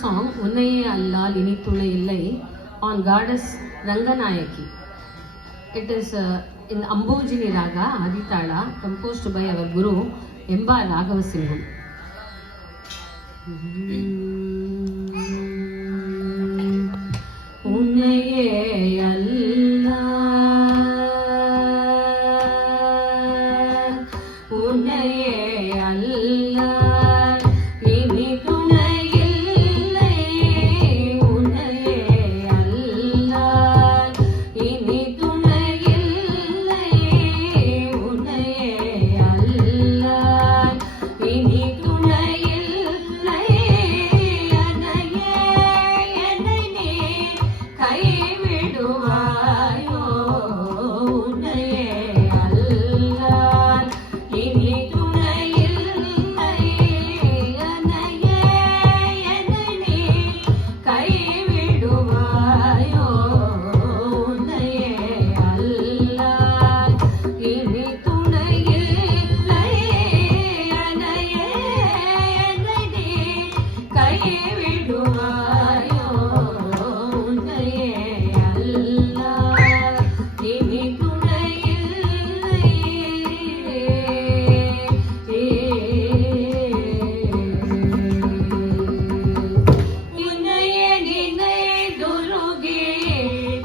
song Unnaye Allal Ini Thunai Illai on goddess Ranganayaki. It is in Ambojini Raga Aditala, composed by our Guru Emba Ragavasingham. Unnaye Allal, Unnaye Allal, Ini Thunai Illai, Unnaye Allal, Ini Thunai Illai, Unnaye Allal, Ini Thunai Illai, Annaye Ennai Nee கைவிடுவாயோ உன்னையே அல்லால் இனி துணை இல்லை அன்னையே என்னை நீ கைவிடுவாயோ உன்னையே அல்லால் இனி துணை இல்லை அன்னையே என்னை நீ கைவிடுவாயோ உன்னையே அல்லால் இனி துணை இல்லை. உன்னையே நினைதுருகி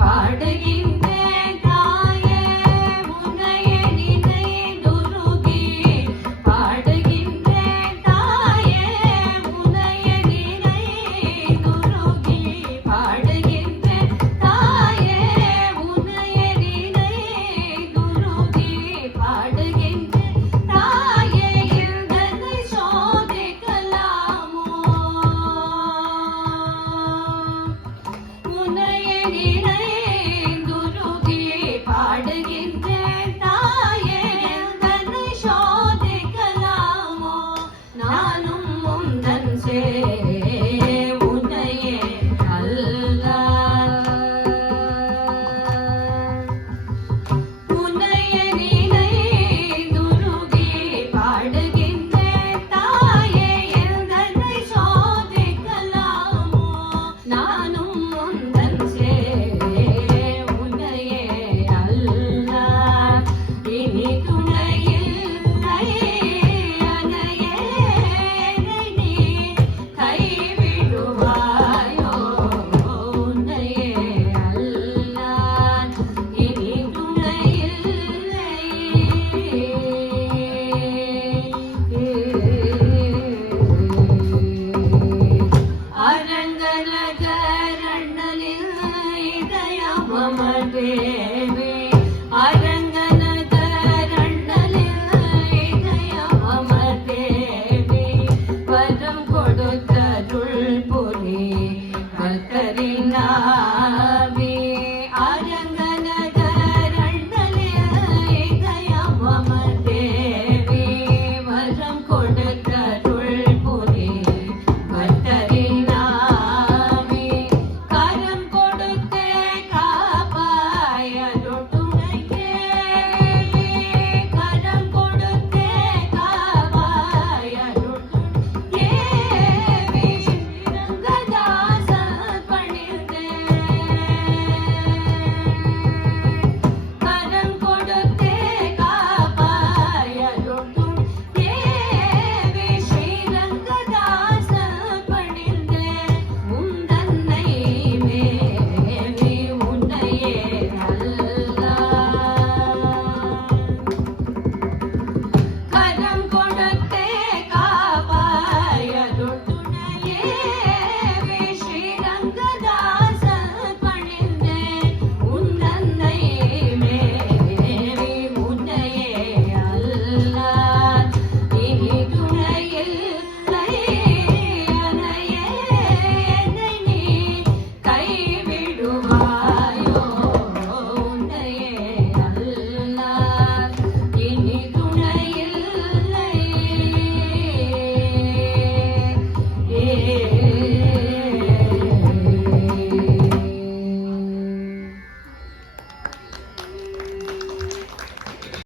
பாடுகின்றேன் தாயே, உன்னையே நினைதுருகி பாடுகின்றேன் தாயே, உன்னையே நினைதுருகி பாடுகின்றேன் தாயே, உன்னையே நினைதுருகி பாடுகின்றேன் தாயே, இந்தனை சோதிக்கலாமோ உன்னையே நினைதுருகி பாடுகின்றேன் தாயே, இந்தனை சோதிக்கலாமோ நானும் உந்தன் உன்னையே அல்லால் உன்னையே நினைதுருகி பாடுகின்றேன் தாயே, எந்தனை சோதிக்கலாமோ நானும் உந்தன் உன்னையே அல்லால் இனி துணை இல்லை அன்னையே என்னை நீ கைவிடுவாயோ உன்னையே அல்லால் இனி துணை இல்லை. அரங்கநகர் அண்ணலில் இதயம் அமர்வே